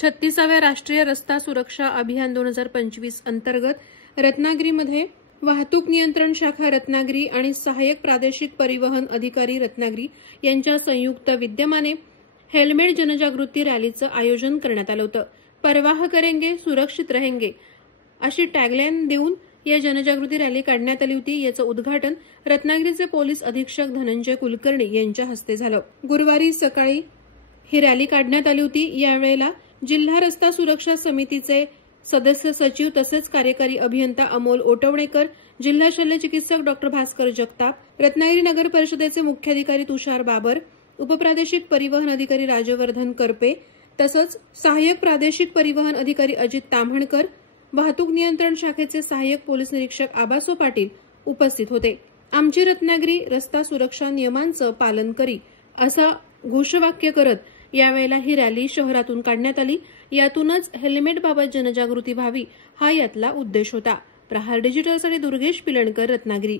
36व्या राष्ट्रीय रस्ता सुरक्षा अभियान 2025 अंतर्गत रत्नागिरीमध्ये वाहतूक नियंत्रण शाखा रत्नागिरी आणि सहाय्यक प्रादेशिक परिवहन अधिकारी रत्नागिरी यांच्या संयुक्त विद्यमाने हेल्मेट जनजागृती रॅलीचं आयोजन करण्यात आलं होतं। परवाह करेंगे सुरक्षित रहेंगे अशी टॅगलाईन देऊन या जनजागृती रॅली काढण्यात आली होती। याचं उद्घाटन रत्नागिरीचे पोलीस अधीक्षक धनंजय कुलकर्णी यांच्या हस्ते झालं। गुरुवारी सकाळी ही रॅली काढण्यात आली होती। यावेळेला जिल्हा रस्ता सुरक्षा समितीचे सदस्य सचिव तसेच कार्यकारी अभियंता अमोल ओटवणेकर, जिल्हा शल्य चिकित्सक डॉ भास्कर जगताप, रत्नागिरी नगर परिषदेचे मुख्याधिकारी तुषार बाबर, उपप्रादेशिक परिवहन अधिकारी राजवर्धन करपे तसंच सहाय्यक प्रादेशिक परिवहन अधिकारी अजित ताम्हणकर, वाहतूक नियंत्रण शाखेचे सहाय्यक पोलीस निरीक्षक आबासो पाटील उपस्थित होते। आमची रत्नागिरी रस्ता सुरक्षा नियमांचं पालन करी असं घोषवाक्य करत यावेळेला ही रॅली शहरातून काढण्यात आली। यातूनच हेल्मेटबाबत जनजागृती व्हावी हा यातला उद्देश होता। प्रहार डिजिटलसाठी दुर्गेश पिलणकर, रत्नागिरी।